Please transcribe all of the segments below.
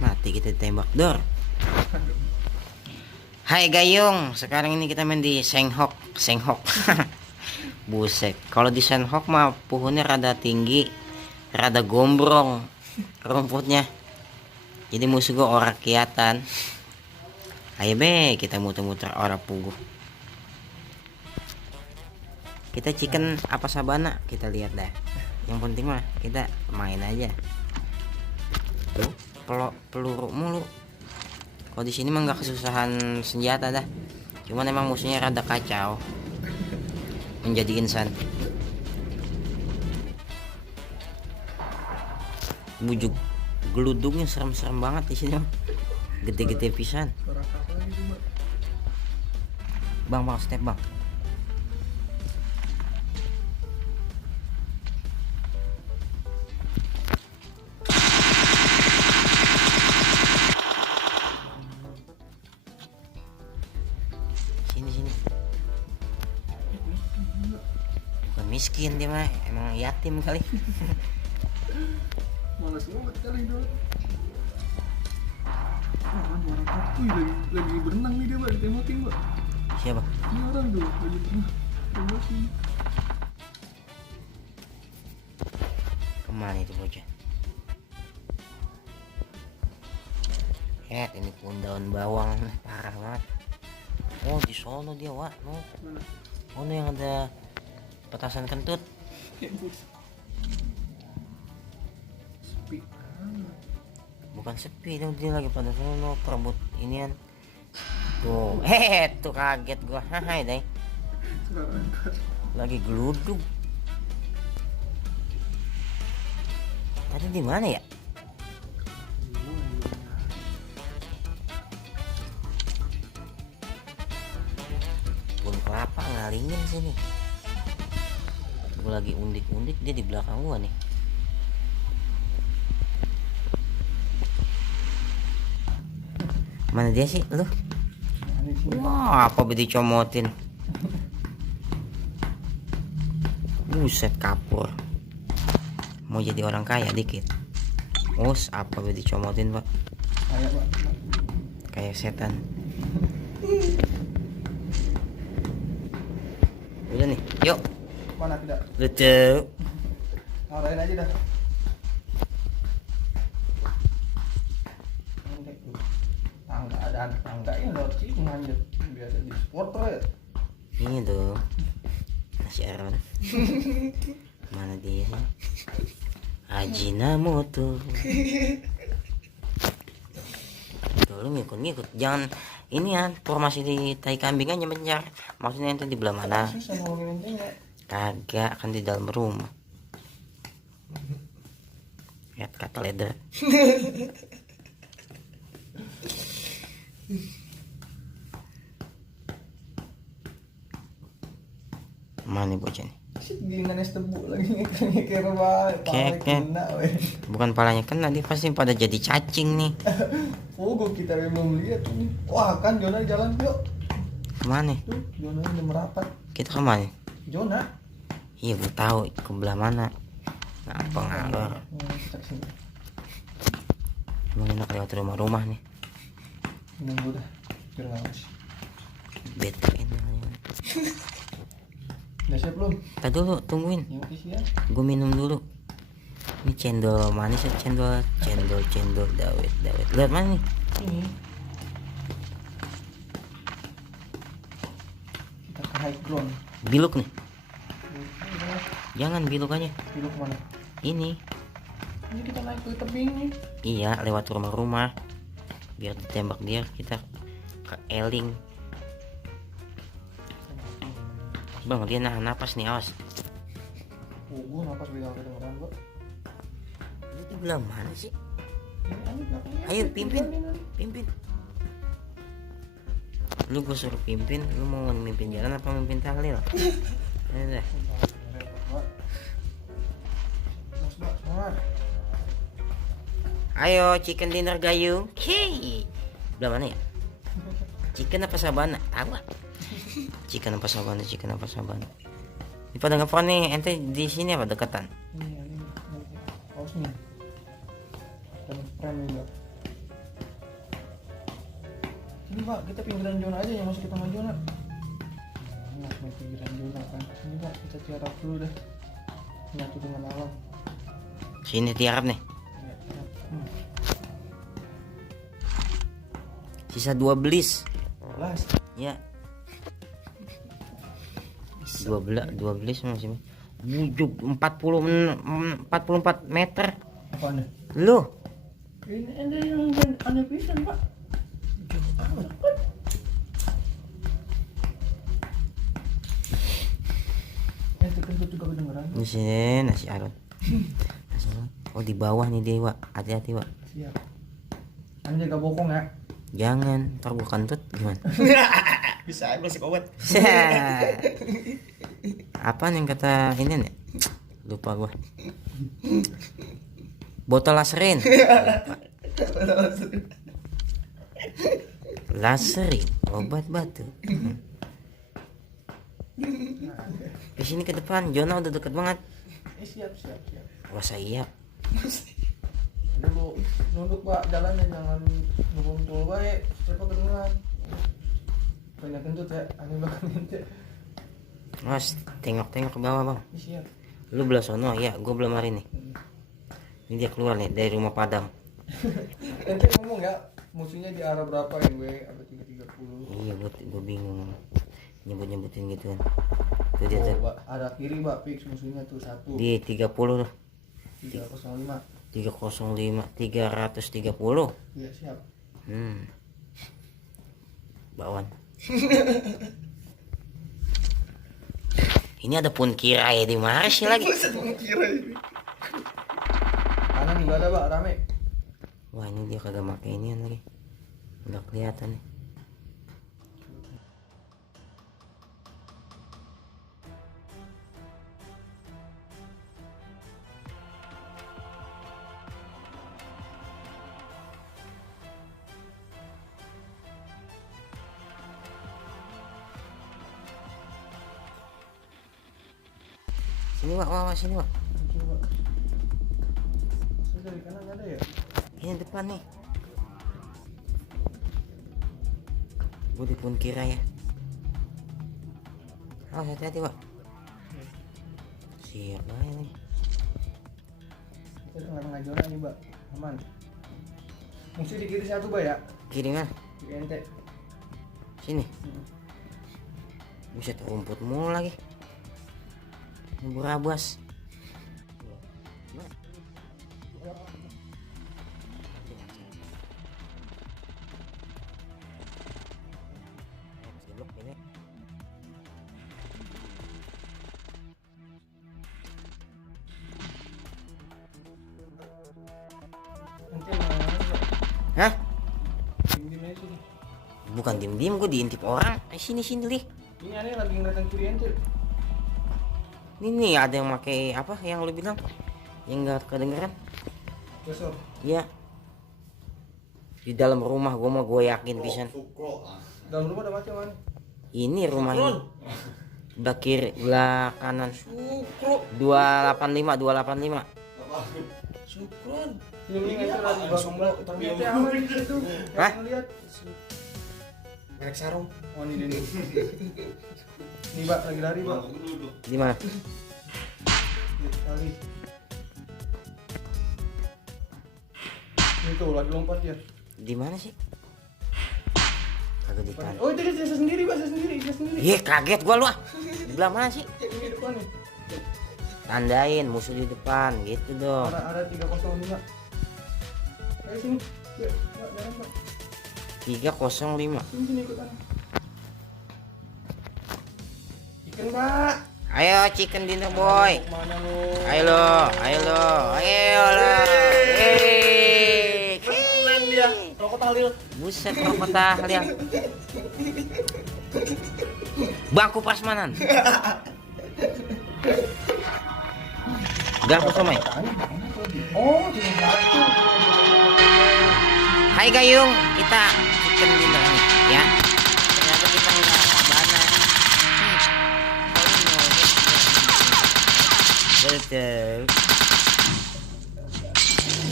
Mati kita ditembak dor. Hai Gayung, sekarang ini kita main di Senghok. Buset, kalau di Senghok mah pohonnya rada tinggi, rada gombrong rumputnya. Jadi musuh gua ora kelihatan. Ayo be, kita muter-muter ora puguh. Kita chicken apa sabana, kita lihat dah. Yang penting mah kita main aja. Tuh, peluru mulu. Kalau di sini mah nggak kesusahan senjata dah. Cuman emang musuhnya rada kacau. Menjadi insan. Bujuk geludungnya serem-serem banget di sini. Gede-gede pisan. Bang, step bang. Sini. Bukan miskin dia mah, emang yatim kali. Malas banget kali dulu. Lagi berenang nih dia, Mbak, ditembakin, Mbak. Siapa? Ini orang tuh lagi berenang. Tembakin. Kemana itu bocah? Ini pun daun bawang parah banget. Oh di sono dia wak, no. Mana? Oh no, yang ada petasan kentut. Sepi. Bukan sepi dong, dia lagi pada sono perebut inian. Tuh, tuh kaget gua. Hai deh. Sekarang Lagi geluduk. Tadi di mana ya? Bun kelapa ngalingin sini. Gua lagi undik-undik, dia di belakang gua nih. Mana dia sih lu? Wah, apa dicomotin? Buset, kapur. Mau jadi orang kaya dikit. Us, apa dicomotin, Pak? kayak, Pak. Kayak setan. Udah nih, yuk. Mana tidak? Lucu. Arahin aja dah. Tangga ya lewat sini manjat. Biasa di supporter ya. Ini tuh. Masih Aaron. Mana dia sih? Ajinomoto. Tuh lu ngikut-ngikut. Jangan ini ya, formasi di tai kambing aja mencar. Maksudnya ente di belah mana? Susah ngomongin intinya. Kagak, kan di dalam rumah. Lihat kata leder. Mana nih bocah nih? Gini es tebu lagi ngikir banget. Kena, bukan palanya kena, dia pasti pada jadi cacing nih. Gue kita belum lihat ini. Wah kan Jona jalan yuk. Kemana? Tuh Jona udah merapat. Kita kemana? Jona. Iya gue tahu ke belah mana. Ngapa ngalor? Emang enak lewat rumah-rumah nih. Nunggu dah. Biar ngawas. Bete ini. Udah siap belum? Tadi dulu tungguin. Yang siap. Gue minum dulu. Ini cendol manis ya, cendol dawet. Lihat mana nih? Ini. Kita ke high ground. Biluk nih. Jangan biluk aja. Dulu kemana? Ini. Ini kita naik ke tebing nih. Iya, lewat rumah-rumah. Biar ditembak dia, kita ke eling. Bang, dia nahan napas nih, awas. Gue napas bilang kedengeran gue. Itu belah mana sih? Ini Ayo pimpin. Lu gue suruh pimpin, lu mau mimpin jalan apa mimpin tahlil? Ayo dah. Ayo chicken dinner Gayung. Hey. Belah mana ya? Chicken apa sabana? Tahu gak? Chicken apa sabana? Ini pada ngepon nih, ente di sini apa deketan? Ini paus nih. Dan frame juga. Ini Pak, kita pinggiran zona aja yang masuk ke tengah zona. Enak nih pinggiran zona kan. Ini Pak, kita tiarap dulu deh. Menyatu dengan alam. Sini tiarap nih. Ya, tiarap. Sisa 12. Las. Ya. 12 masih. Wujud 44 meter. Apa nih? Lu. Ini ada yang aneh pisan Pak. Kentut juga kedengeran. Di sini nasi Aron. Oh di bawah nih Dewa. Hati-hati Wak. Siap. Anda jaga bokong ya. Jangan, ntar gua kentut gimana? Bisa aja masih obat. Apa yang kata ini nih? Lupa gua. Botol laserin. Laserin, obat batu. Di sini ke depan, Jona udah deket banget. Siap. Wah siap. Dulu nunduk Pak, jalan jangan nunggu tol baik. Siapa kedengeran? Banyak kentut ya, aneh banget. Mas, tengok ke bawah bang. Siap. Lu belah sono ya, gua belum hari nih. Ini dia keluar nih dari rumah Padang. Ente ngomong ya, musuhnya di arah berapa yang gue apa 330? Iya, gua bingung nyebutin gitu kan. Tuh dia Oh, tuh. Pak, arah kiri Pak, fix musuhnya tuh 1 Di 30 tuh. 305. 305 330. Iya, siap. Bawan. Ini ada pun kira ya di mana sih lagi? Kanan juga ada Pak, rame. Wah ini dia kagak pakai ini lagi. Nggak kelihatan nih. Sini Wak, sini Wak. Coba. Saya dari kanan ada ya? Ini depan nih. Gue di pun kira ya. Oh hati-hati Wak. Siap aja nih. Kita tengah-tengah zona nih Mbak, aman. Musuh di kiri 1 Mbak ya? Kiri mana? Di ente. Sini. Buset rumput mulu lagi. Ini burabas. Ente mana Mbak? Hah? Diem aja sini. Bukan diem-diem, gue diintip orang. Sini Lih. Ini aneh lagi ngeliatin kiri ente. Ini nih ada yang pakai apa yang lu bilang? Yang nggak kedengeran? Besok. Iya. Di dalam rumah gue mah gue yakin pisan. Dalam rumah ada macam mana? Ini rumah ini. Belah kiri, belah kanan. Sukro. 285. Sukron. Ini mending ente lagi belakang Mbak. Ternyata aman di situ. Hah? Lihat. Merek sarung. Oh ini dia. Nih Mbak, lagi lari Mbak. Di mana? Lari. Ini tuh lagi lompat dia. Di mana sih? Kagak di kanan. Oh itu dia saya sendiri Mbak, saya sendiri. Iya kaget gua lu ah. Di belah mana sih? Ini depan nih. Tandain musuh di depan gitu dong. Ada 305. Ayo sini. Ya, Mbak, jalan Mbak. 305. Sini ikutan. Ikan Mbak. Ayo chicken dinner boy. Mana lu? Ayo lo. Keren dia. Rokok tahlil. Buset rokok tahlil. Bangku prasmanan. Garpu somai. Oh, jadi satu. Hai Gayung, kita chicken dinner nih ya. Ternyata kita nggak sabana. Betul.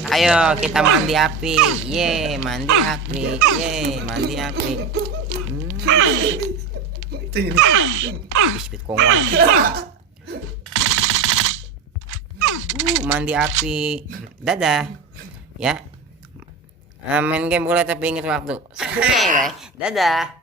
Ayo kita mandi api. Ye, mandi api. Ye, mandi api. Biskuit kongwan. Mandi api. Dadah. Ya. Main game boleh tapi ingat waktu. Dadah.